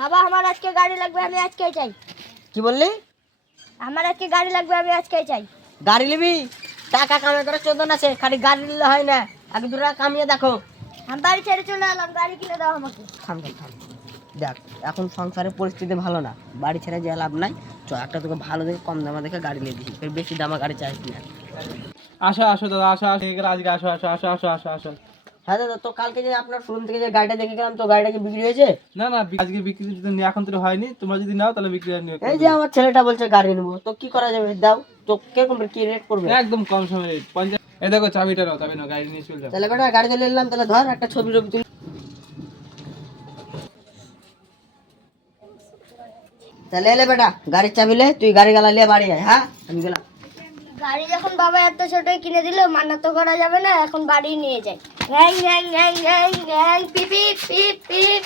বাবা আমার আজকে গাড়ি লাগবে, আমি আজকেই চাই। কি বললি? আমার আজকে গাড়ি লাগবে, আমি আজকেই চাই। গাড়ি নিবি? টাকা কামাই করে চোদন আছে, খালি গাড়ি নিলে হয় না, আগে 2 টাকা কামিয়ে দেখো। আমি বাড়ি ছেড়ে চলে এলাম, গাড়ি কিনে দাও আমাকে। থাম। দেখ এখন সংসারের পরিস্থিতি ভালো না, বাড়ি ছেড়ে যে লাভ নাই। একটা তোকে ভালো দেখে কম দামে দেখে গাড়ি নিয়ে দিই, বেশি দামা গাড়ি চাইস না। আসো দাদা, আসো আজকে আসো। হ্যাঁ দাদা, তো কালকে যে আপনার শোরুম থেকে যে গাড়িটা দেখে গেলাম, তো গাড়িটা কি বিক্রি হয়েছে? না আজকে বিক্রি যদি এখন তো হয়নি, তোমরা যদি নাও তাহলে বিক্রি নিও। এই যে আমার ছেলেটা বলছে গাড়ি নেবো, তো কি করা যাবে? দাও তো, কিরকম কি রেট পড়বে? একদম কম সময় রেট 50। এই দেখো চাবিটা নাও, গাড়ি নিয়ে চলে যাও। তাহলে বেটা গাড়ি চলে এলাম, তাহলে ধর একটা ছবি তুলি। তাহলে এলে বেটা, গাড়ির চাবি লে, তুই গাড়ি গালা নিয়ে বাড়ি আয়। হ্যাঁ আমি গেলাম। গাড়ি যখন বাবা এত ছোটই কিনে দিল, মানা তো করা যাবে না, এখন বাড়ি নিয়ে যাই। ঘ্যাং ঘ্যাং ঘ্যাং ঘ্যাং ঘ্যাং, পিপ পিপ পিপ পিপ।